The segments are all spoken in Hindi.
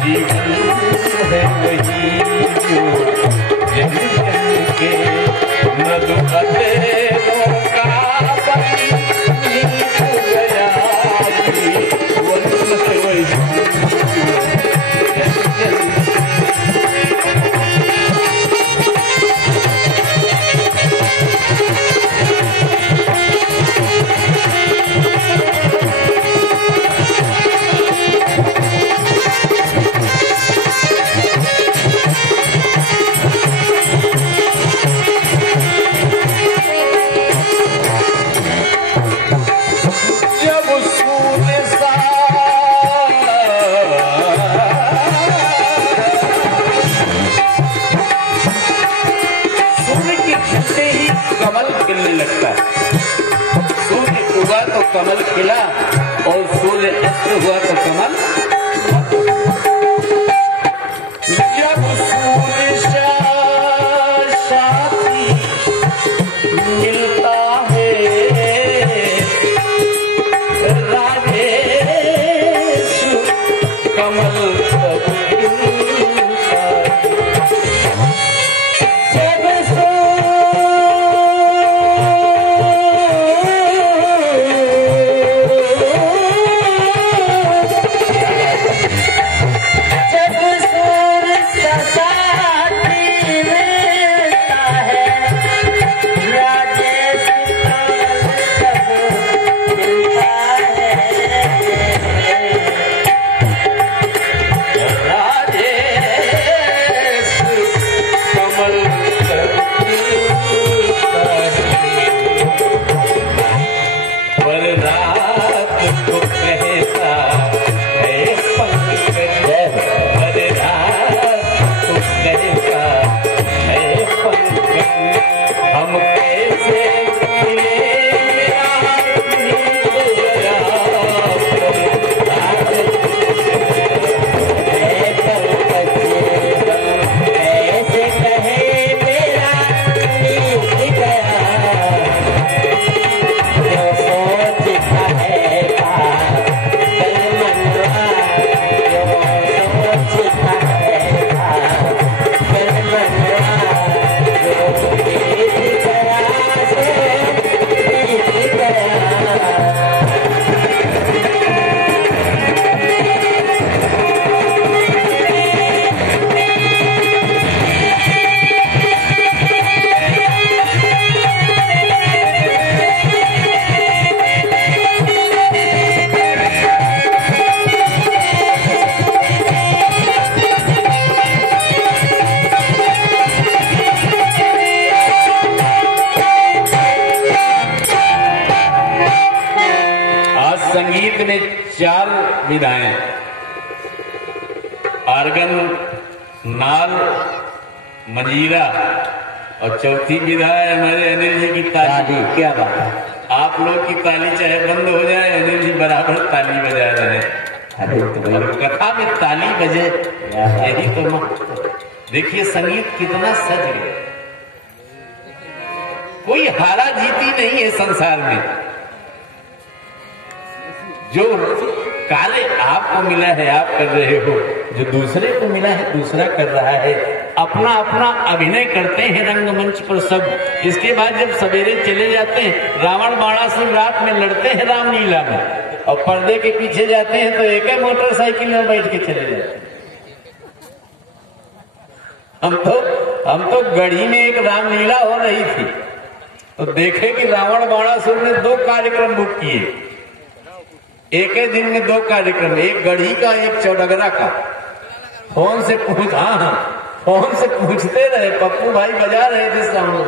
जीवन है वही जो जन जन के मधुबतेरों का बनी गया जीवन है वही जन जन कमल खिला और सूर्य अस्त हुआ तो कमल जब सूर्य साथी मिलता है राजेश कमल संगीत में 4 विधाएं, आर्गन, नाल, मंजीरा और चौथी विधा है हमारे अनिल जी की ताली। क्या बात है, आप लोग की ताली चाहे बंद हो जाए, अनिल जी बराबर ताली बजा रहे हैं। कथा में ताली बजे, यही तो देखिए संगीत कितना सज गया। कोई हारा जीती नहीं है संसार में। जो कार्य आपको मिला है आप कर रहे हो, जो दूसरे को मिला है दूसरा कर रहा है। अपना अपना अभिनय करते हैं रंगमंच पर सब। इसके बाद जब सवेरे चले जाते हैं, रावण बाणासुर रात में लड़ते हैं रामलीला में, और पर्दे के पीछे जाते हैं तो एक ही मोटरसाइकिल में बैठ के चले जाते हैं। हम तो गढ़ी में एक रामलीला हो रही थी तो देखे कि रावण बाणासुर ने 2 कार्यक्रम बुक किए, एक ही दिन में 2 कार्यक्रम, एक गढ़ी का एक चौडगरा का। फोन से पूछते रहे, पप्पू भाई बजा रहे थे साउंड,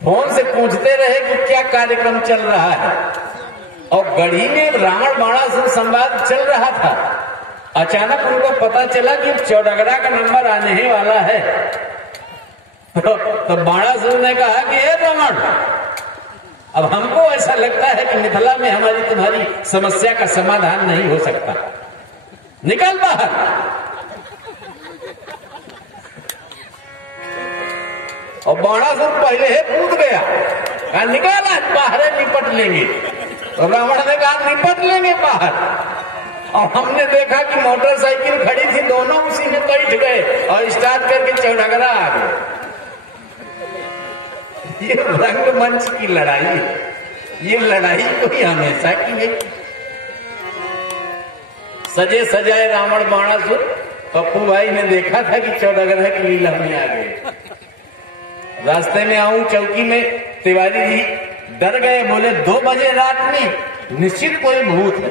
फोन से पूछते रहे कि क्या कार्यक्रम चल रहा है। और गढ़ी में रावण बाणासुर संवाद चल रहा था। अचानक उनको पता चला कि चौडगरा का नंबर आने वाला है। तो बाणासुर ने कहा कि हे रावण, अब हमको ऐसा लगता है कि मिथिला में हमारी तुम्हारी समस्या का समाधान नहीं हो सकता, निकल बाहर। और बाणासुर पहले ही कूद गया, कहा निकाला बाहर निपट लेंगे। तो रावण ने कहा निपट लेंगे बाहर। और हमने देखा कि मोटरसाइकिल खड़ी उठ गए और स्टार्ट करके चौड़गरा आ गए। ये रंगमंच की लड़ाई है, ये लड़ाई कोई हमेशा की है। सजे सजाए रावण बाणासुर, पप्पू भाई ने देखा था कि चौड़गरा की लीला में आ गए। रास्ते में आऊं चौकी में, तिवारी जी डर गए, बोले 2 बजे रात में निश्चित कोई भूत है।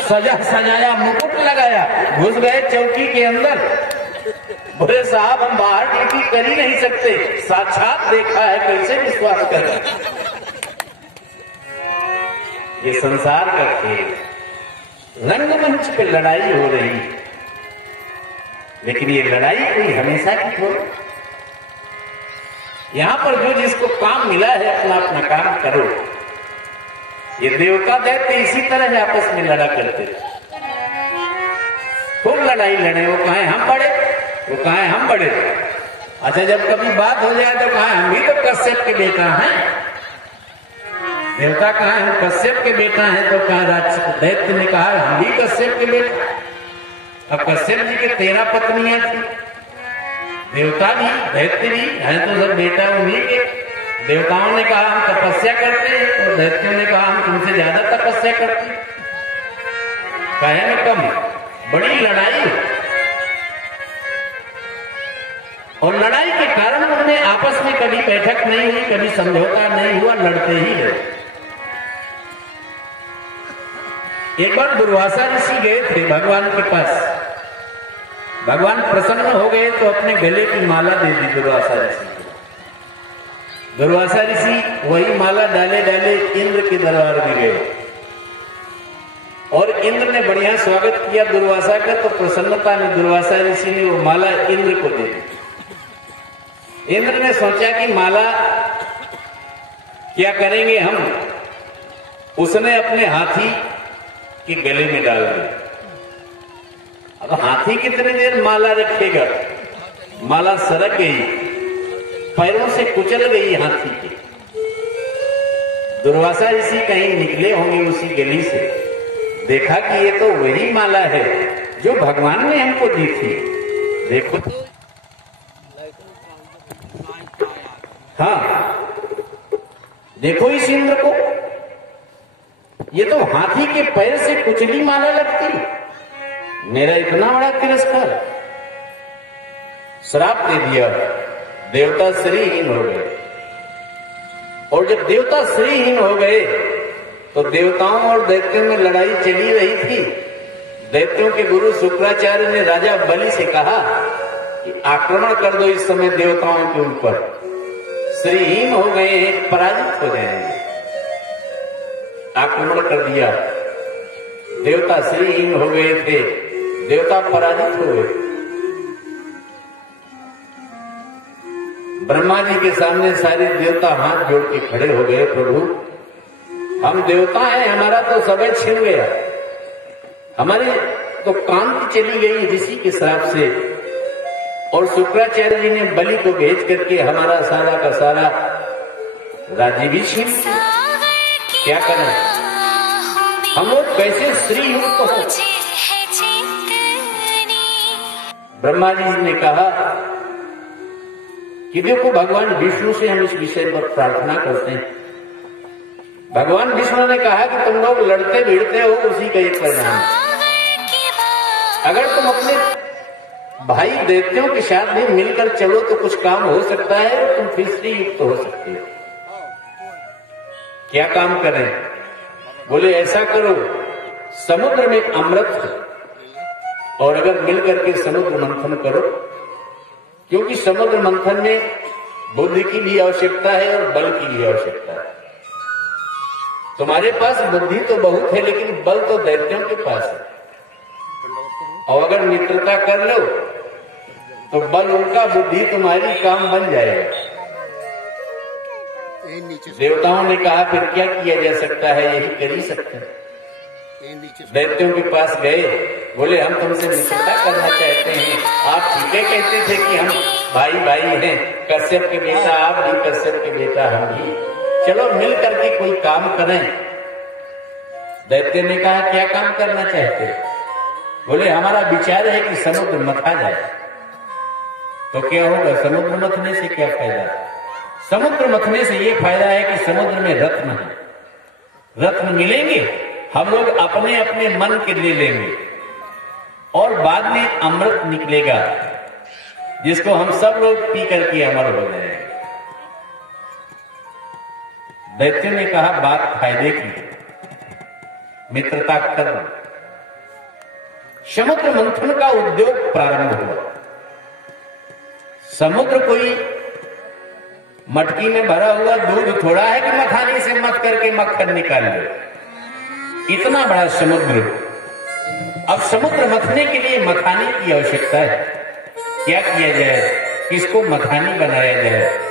सजा सजाया मुकुट लगाया, घुस गए चौकी के अंदर। बोले साहब हम बाहर ड्यूटी कर ही नहीं सकते, साक्षात देखा है, कैसे विश्वास करें। ये संसार का खेल, रंगमंच पे लड़ाई हो रही, लेकिन ये लड़ाई कोई हमेशा की हो। यहां पर जो जिसको काम मिला है अपना अपना काम करो। ये देवता दैत्य इसी तरह आपस में लड़ा करते, खूब लड़ाई लड़े। वो कहें हम बड़े, वो कहें हम बड़े। अच्छा जब कभी बात हो जाए तो कहें हम भी तो कश्यप के बेटा हैं। देवता कहा हम कश्यप के बेटा हैं, तो कहा दैत्य ने कहा हम भी कश्यप के बेटा। अब कश्यप जी के 13 पत्नियां थी, देवता भी दैत्य भी है तो सब बेटा उन्हीं के। देवताओं ने कहा हम तपस्या करते हैं, और दैत्यों ने कहा हम तुमसे ज्यादा तपस्या करते हैं। कहे न कम, बड़ी लड़ाई। और लड़ाई के कारण उनमें आपस में कभी बैठक नहीं हुई, कभी समझौता नहीं हुआ, लड़ते ही रहे। एक बार दुर्वासा ऋषि गए थे भगवान के पास। भगवान प्रसन्न हो गए तो अपने गले की माला दे दी दुर्वासा ऋषि को। दुर्वासा ऋषि वही माला डाले डाले इंद्र के दरबार में गए, और इंद्र ने बढ़िया स्वागत किया दुर्वासा का। तो प्रसन्नता में दुर्वासा ऋषि ने वो माला इंद्र को दे दी। इंद्र ने सोचा कि माला क्या करेंगे हम, उसने अपने हाथी के गले में डाल दी। अब हाथी कितनी देर माला रखेगा, माला सरक गई, पैरों से कुचल गई हाथी के। दुर्वासा ऋषि कहीं निकले होंगे उसी गली से, देखा कि ये तो वही माला है जो भगवान ने हमको दी थी। देखो तो, हाँ देखो इस इंद्र को, ये तो हाथी के पैर से कुचली माला लगती, मेरा इतना बड़ा तिरस्कार। श्राप दे दिया, देवता श्रीहीन हो गए। और जब देवता श्रीहीन हो गए तो देवताओं और दैत्यों में लड़ाई चली रही थी। दैत्यों के गुरु शुक्राचार्य ने राजा बलि से कहा कि आक्रमण कर दो इस समय देवताओं के ऊपर, श्रीहीन हो गए हैं, पराजित हो जाएंगे। आक्रमण कर दिया, देवता श्रीहीन हो गए थे, देवता पराजित हो गए। ब्रह्मा जी के सामने सारे देवता हाथ जोड़ के खड़े हो गए, प्रभु हम देवता हैं, हमारा तो समय छिन गया, हमारी तो कांति चली गई ऋषि के श्राप से, और शुक्राचार्य जी ने बलि को भेज करके हमारा सारा का सारा राज्य भी छीन लिया। क्या करें, हम लोग कैसे श्री युक्त हो। ब्रह्मा जी ने कहा कि देखो भगवान विष्णु से हम इस विषय पर प्रार्थना करते हैं। भगवान विष्णु ने कहा कि तुम लोग लड़ते भिड़ते हो, उसी का एक परिणाम है। अगर तुम अपने भाई दैत्यों के साथ भी मिलकर चलो तो कुछ काम हो सकता है, और तुम फिर श्री युक्त हो सकते हो। क्या काम करें? बोले ऐसा करो, समुद्र में अमृत है, और अगर मिलकर के समुद्र मंथन करो, क्योंकि समुद्र मंथन में बुद्धि की भी आवश्यकता है और बल की भी आवश्यकता है। तुम्हारे पास बुद्धि तो बहुत है, लेकिन बल तो दैत्यों के पास है। और अगर मित्रता कर लो तो बल उनका, बुद्धि तुम्हारी, काम बन जाएगा। देवताओं ने कहा फिर क्या किया जा सकता है, यही कर ही सकते हैं। दैत्यों के पास गए, बोले हम तुमसे मित्रता करना चाहते हैं। आप ठीक है कहते थे कि हम भाई भाई हैं, कश्यप के बेटा आप भी, कश्यप के बेटा हम भी, चलो मिल करके कोई काम करें। दैत्य ने कहा क्या काम करना चाहते? बोले हमारा विचार है कि समुद्र मथा जाए। तो क्या होगा? समुद्र मथने से क्या फायदा? समुद्र मथने से ये फायदा है कि समुद्र में रत्न है, रत्न मिलेंगे, हम लोग अपने अपने मन के ले लेंगे और बाद में अमृत निकलेगा जिसको हम सब लोग पी करके अमर हो जाएंगे। दैत्य ने कहा बात फायदे की, मित्रता कर। समुद्र मंथन का उद्योग प्रारंभ हुआ। समुद्र कोई मटकी में भरा हुआ दूध थोड़ा है कि मखानी से मथ करके मक्खन निकाल लो, इतना बड़ा समुद्र। अब समुद्र मथने के लिए मखानी की आवश्यकता है। क्या किया जाए, किसको मखानी बनाया जाए?